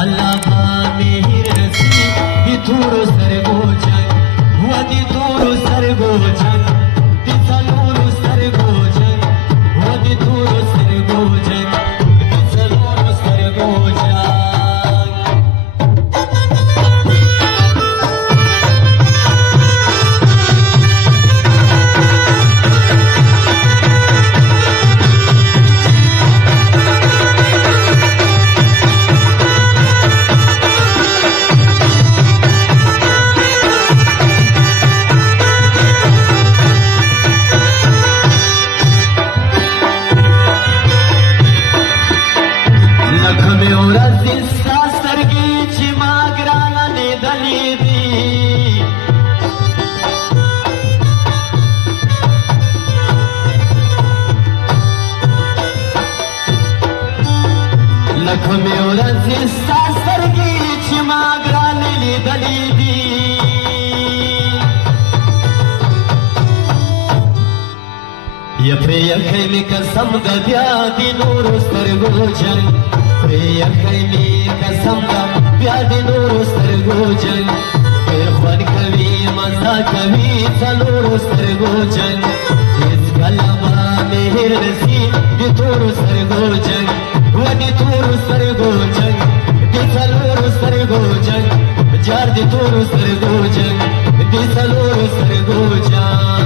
کله به مهر رسي د تورو سترګو جنګ و د تورو سترګو جنګ د څلورو سترګو جنګ و د تورو سترګو جنګ د څلورو سترګو جنګ لکمې ورځې ستا سترګې چې ما ګرانې لیدلې دي یا پرې یخی مې قسم ده بیا د نورو سترګو جنګ پرې یخی مې قسم ده بیا د نورو سترګو جنګ ډېر خوند کوي مزه کوي څلورو سترګو جنګ هېڅکله به مهر رسي د تورو سترګو جنګ و د تورو سترګو جنګ د څلورو سترګو جنګ جار د تورو سترګو جنګ د څلورو سترګو جنګ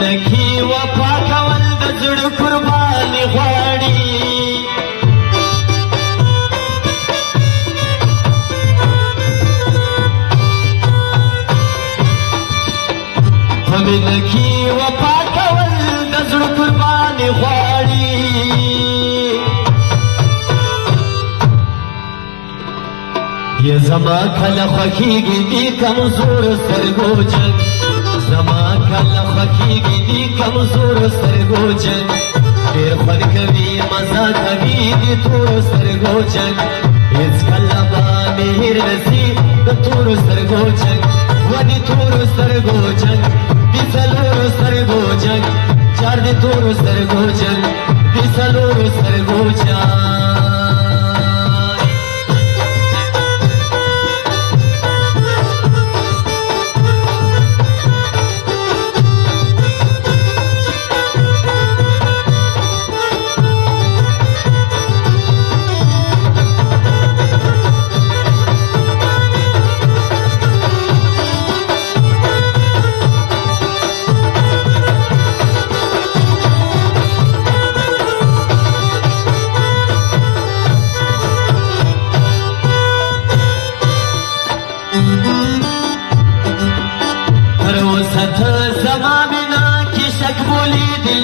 دکی وفا کول د زړه قرباني غواړي دکی وفا کول د زړه قرباني غواړي یا زما کله خوښیږي دې کمزور سترګو جنګ زما کله خوښیږي دې کمزور سترګو جنګ ډېر خوند کوي مزه کوي د تورو سترګو جنګ هېڅکله به مهر رسي د تورو سترګو جنګ و د تورو سترګو جنګ د څلورو سترګو جنګ چار د تورو سترګو جنګ د څلورو سترګو جنګ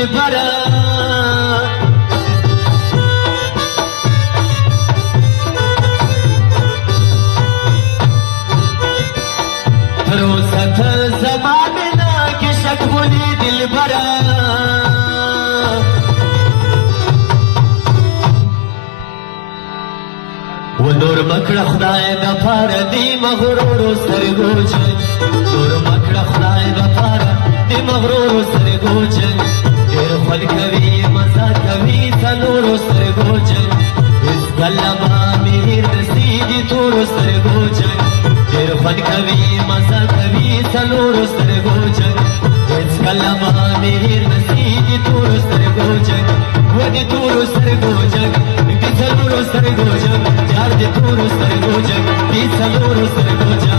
دلبرا روزه تر زمانه کې شک بولي دلبرا و نور مکړه خدای د پاره دی مغرور سترګو جنګ نور مکړه خدای د پاره دی مغرور سترګو جنګ ډېر خوند کوي مزه کوي څلورو سترګو جنګ هېڅکله به مهر رسي د تورو سترګو جنګ ډېر خوند کوي مزه کوي څلورو سترګو جنګ هېڅکله به مهر رسي د تورو سترګو جنګ و د تورو سترګو جنګ د څلورو سترګو جنګ چار د تورو سترګو جنګ د څلورو سترګو جنګ